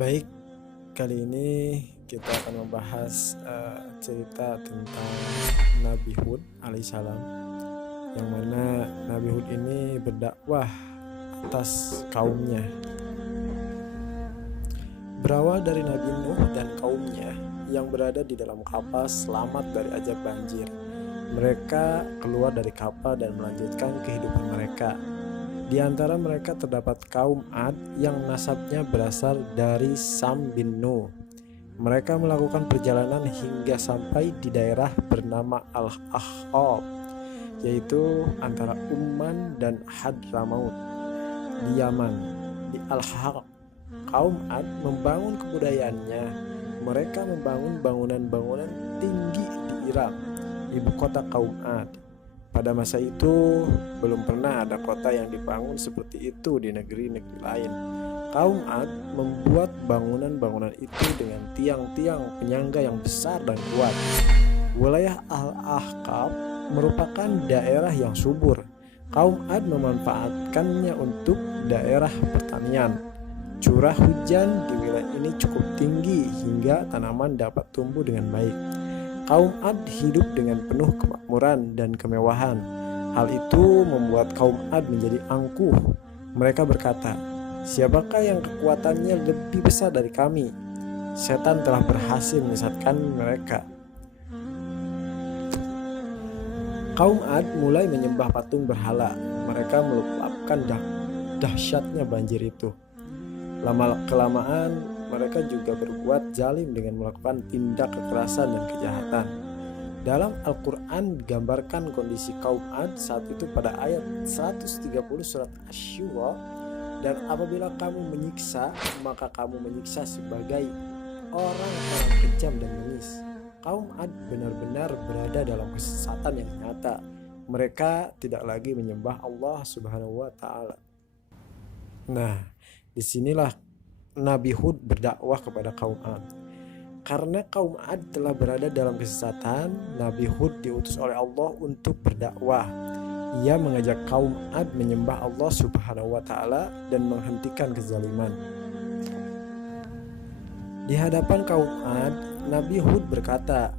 Baik, kali ini kita akan membahas cerita tentang Nabi Hud alaihissalam, yang mana Nabi Hud ini berdakwah atas kaumnya. Berawal dari Nabi Nuh dan kaumnya yang berada di dalam kapal selamat dari azab banjir. Mereka keluar dari kapal dan melanjutkan kehidupan mereka. Di antara mereka terdapat kaum Ad yang nasabnya berasal dari Sam bin Nuh. Mereka melakukan perjalanan hingga sampai di daerah bernama Al-Ahqaf, yaitu antara Umman dan Hadramaut di Yaman. Di Al-Ahqaf, kaum Ad membangun kebudayaannya. Mereka membangun bangunan-bangunan tinggi di Irak, ibu kota kaum Ad. Pada masa itu, belum pernah ada kota yang dibangun seperti itu di negeri-negeri lain. Kaum Ad membuat bangunan-bangunan itu dengan tiang-tiang penyangga yang besar dan kuat. Wilayah Al-Ahqaf merupakan daerah yang subur. Kaum Ad memanfaatkannya untuk daerah pertanian. Curah hujan di wilayah ini cukup tinggi hingga tanaman dapat tumbuh dengan baik. Kaum Ad hidup dengan penuh kemakmuran dan kemewahan. Hal itu membuat kaum Ad menjadi angkuh. Mereka berkata, "Siapakah yang kekuatannya lebih besar dari kami?" Setan telah berhasil menyesatkan mereka. Kaum Ad mulai menyembah patung berhala. Mereka melupakan dahsyatnya banjir itu. Lama-kelamaan mereka juga berbuat zalim dengan melakukan tindak kekerasan dan kejahatan. Dalam Al-Quran digambarkan kondisi kaum Ad saat itu pada ayat 130 surat Asy-Syura, "Dan apabila kamu menyiksa, maka kamu menyiksa sebagai orang-orang kejam dan bengis." Kaum Ad benar-benar berada dalam kesesatan yang nyata. Mereka tidak lagi menyembah Allah Subhanahu wa Ta'ala. Nah, disinilah Nabi Hud berdakwah kepada kaum Ad. Karena kaum Ad telah berada dalam kesesatan, Nabi Hud diutus oleh Allah untuk berdakwah. Ia mengajak kaum Ad menyembah Allah Subhanahu wa Ta'ala dan menghentikan kezaliman. Di hadapan kaum Ad, Nabi Hud berkata,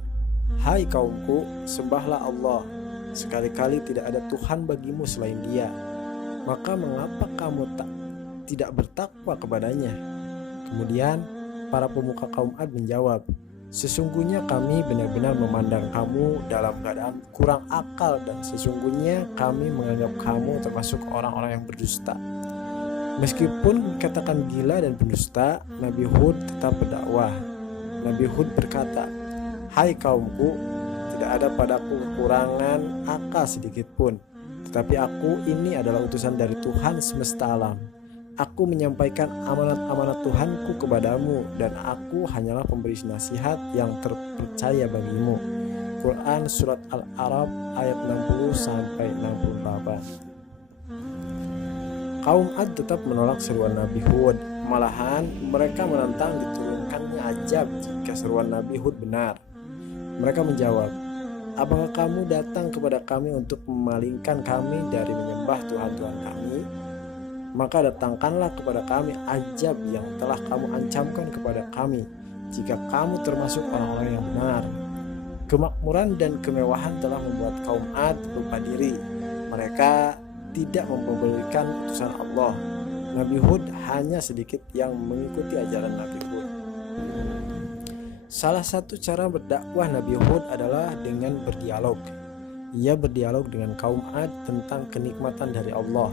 "Hai kaumku, sembahlah Allah. Sekali-kali tidak ada Tuhan bagimu selain Dia. Maka mengapa kamu tidak bertakwa kepadanya?" Kemudian para pemuka kaum Ad menjawab, "Sesungguhnya kami benar-benar memandang kamu dalam keadaan kurang akal dan sesungguhnya kami menganggap kamu termasuk orang-orang yang berdusta." Meskipun dikatakan gila dan pendusta, Nabi Hud tetap berdakwah. Nabi Hud berkata, "Hai kaumku, tidak ada padaku kekurangan akal sedikit pun, tetapi aku ini adalah utusan dari Tuhan semesta alam. Aku menyampaikan amanat-amanat Tuhanku kepadamu dan aku hanyalah pemberi nasihat yang terpercaya bagimu." Quran Surat Al-A'raf ayat 60-68. Kaum Ad tetap menolak seruan Nabi Hud. Malahan mereka menentang diturunkannya azab jika seruan Nabi Hud benar. Mereka menjawab, "Apakah kamu datang kepada kami untuk memalingkan kami dari menyembah Tuhan-Tuhan kami? Maka datangkanlah kepada kami azab yang telah kamu ancamkan kepada kami jika kamu termasuk orang-orang yang benar." Kemakmuran dan kemewahan telah membuat kaum Ad lupa diri. Mereka tidak mempedulikan utusan Allah. Nabi Hud hanya sedikit yang mengikuti ajaran Nabi Hud. Salah satu cara berdakwah Nabi Hud adalah dengan berdialog. Ia berdialog dengan kaum Ad tentang kenikmatan dari Allah.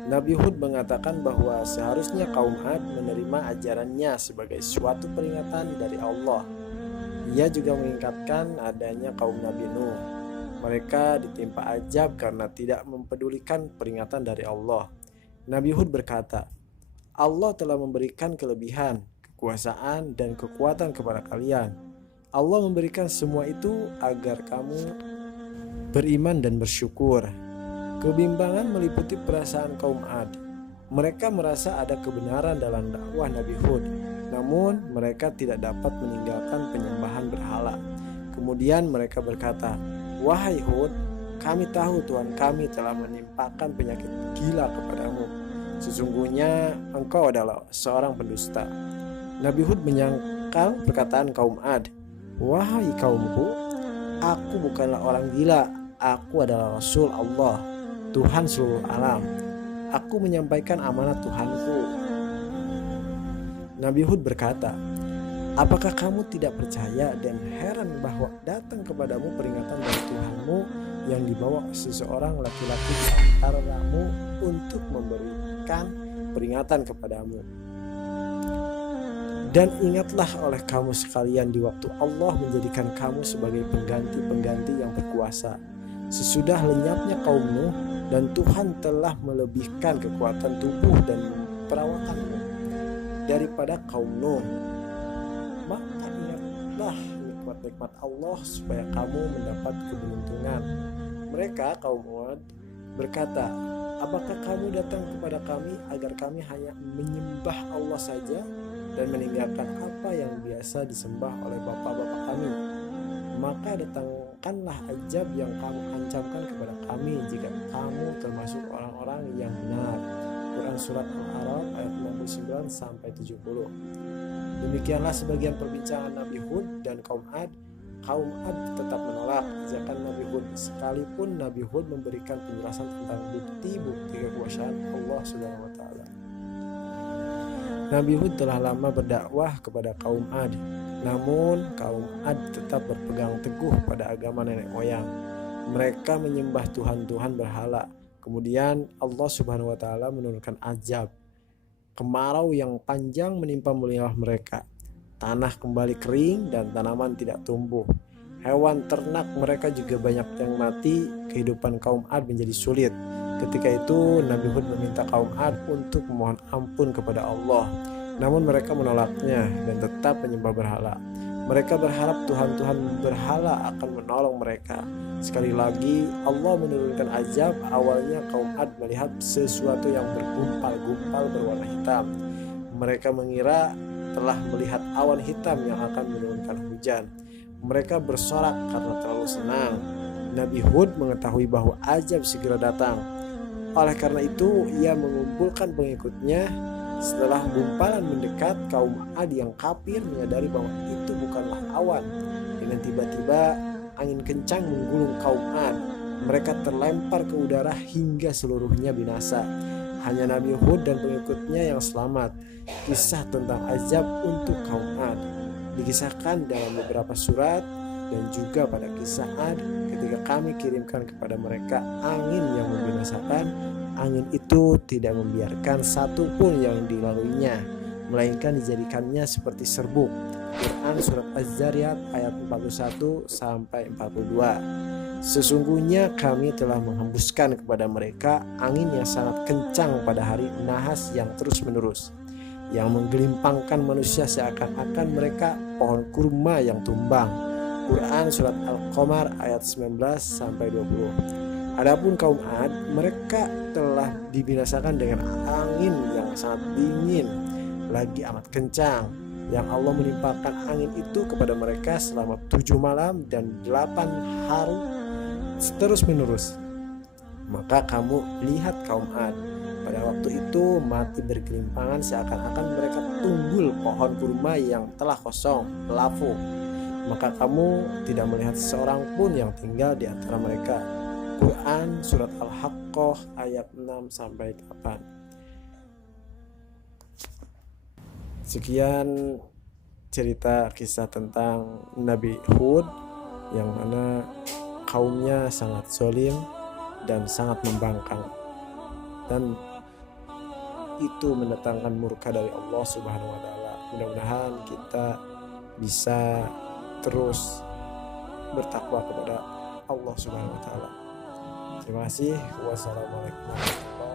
Nabi Hud mengatakan bahwa seharusnya kaum Ad menerima ajarannya sebagai suatu peringatan dari Allah. Ia juga mengingatkan adanya kaum Nabi Nuh. Mereka ditimpa azab karena tidak mempedulikan peringatan dari Allah. Nabi Hud berkata, "Allah telah memberikan kelebihan, kekuasaan, dan kekuatan kepada kalian. Allah memberikan semua itu agar kamu beriman dan bersyukur." Kebimbangan meliputi perasaan kaum Ad. Mereka merasa ada kebenaran dalam dakwah Nabi Hud, namun mereka tidak dapat meninggalkan penyembahan berhala. Kemudian mereka berkata, "Wahai Hud, kami tahu Tuhan kami telah menimpakan penyakit gila kepadamu. Sesungguhnya engkau adalah seorang pendusta." Nabi Hud menyangkal perkataan kaum Ad. Wahai kaumku, aku bukanlah orang gila. Aku adalah Rasul Allah, Tuhan seluruh alam. Aku menyampaikan amanat Tuhanku. Nabi Hud berkata, apakah kamu tidak percaya dan heran bahwa datang kepadamu peringatan dari Tuhanmu yang dibawa seseorang laki-laki di antaramu untuk memberikan peringatan kepadamu? Dan ingatlah oleh kamu sekalian di waktu Allah menjadikan kamu sebagai pengganti-pengganti yang berkuasa. Sesudah lenyapnya kaum Nuh dan Tuhan telah melebihkan kekuatan tubuh dan perawatanmu daripada kaum Nuh, maka ingatlah nikmat-nikmat Allah supaya kamu mendapat keberuntungan. Mereka kaum Ad berkata, apakah kamu datang kepada kami agar kami hanya menyembah Allah saja dan meninggalkan apa yang biasa disembah oleh bapak-bapak kami? Maka datangkanlah azab yang kamu ancamkan kepada kami jika kamu termasuk orang-orang yang benar. Quran Surat Al-A'raf ayat 69 sampai 70. Demikianlah sebagian perbincangan Nabi Hud dan kaum Ad. Kaum Ad tetap menolak ajakan Nabi Hud sekalipun Nabi Hud memberikan penjelasan tentang bukti-bukti kekuasaan Allah Subhanahu wa taala. Nabi Hud telah lama berdakwah kepada kaum Ad, namun kaum Ad tetap berpegang teguh pada agama nenek moyang. Mereka menyembah tuhan-tuhan berhala. Kemudian Allah Subhanahu wa taala menurunkan azab. Kemarau yang panjang menimpa wilayah mereka. Tanah kembali kering dan tanaman tidak tumbuh. Hewan ternak mereka juga banyak yang mati. Kehidupan kaum Ad menjadi sulit. Ketika itu Nabi Hud meminta kaum Ad untuk memohon ampun kepada Allah. Namun mereka menolaknya dan tetap menyembah berhala. Mereka berharap Tuhan-Tuhan berhala akan menolong mereka. Sekali lagi Allah menurunkan azab. Awalnya kaum Ad melihat sesuatu yang bergumpal-gumpal berwarna hitam. Mereka mengira telah melihat awan hitam yang akan menurunkan hujan. Mereka bersorak karena terlalu senang. Nabi Hud mengetahui bahwa azab segera datang. Oleh karena itu ia mengumpulkan pengikutnya. Setelah gumpalan mendekat, kaum Ad yang kafir menyadari bahwa itu bukanlah awan. Dengan tiba-tiba angin kencang menggulung kaum Ad. Mereka terlempar ke udara hingga seluruhnya binasa. Hanya Nabi Hud dan pengikutnya yang selamat. Kisah tentang azab untuk kaum Ad dikisahkan dalam beberapa surat dan juga pada kisah Ad ketika kami kirimkan kepada mereka angin yang membinasakan. Angin itu tidak membiarkan satu pun yang dilaluinya, melainkan dijadikannya seperti serbuk. Quran Surat Az-Zariyat ayat 41 sampai 42. Sesungguhnya kami telah menghembuskan kepada mereka angin yang sangat kencang pada hari nahas yang terus menerus, yang menggelimpangkan manusia seakan-akan mereka pohon kurma yang tumbang. Quran Surat Al-Qamar ayat 19 sampai 20. Adapun kaum Ad, mereka telah dibinasakan dengan angin yang sangat dingin lagi amat kencang, yang Allah menimpakan angin itu kepada mereka selama 7 malam dan 8 hari terus menerus. Maka kamu lihat kaum Ad pada waktu itu mati bergelimpangan seakan-akan mereka tunggul pohon kurma yang telah kosong, lafu. Maka kamu tidak melihat seorang pun yang tinggal di antara mereka. Quran Surat Al-Haqqah ayat 6 sampai 8. Sekian cerita kisah tentang Nabi Hud yang mana kaumnya sangat zalim dan sangat membangkang, dan itu mendatangkan murka dari Allah Subhanahu wa taala. Mudah-mudahan kita bisa terus bertakwa kepada Allah Subhanahu wa taala. Terima kasih. Wassalamualaikum warahmatullahi wabarakatuh.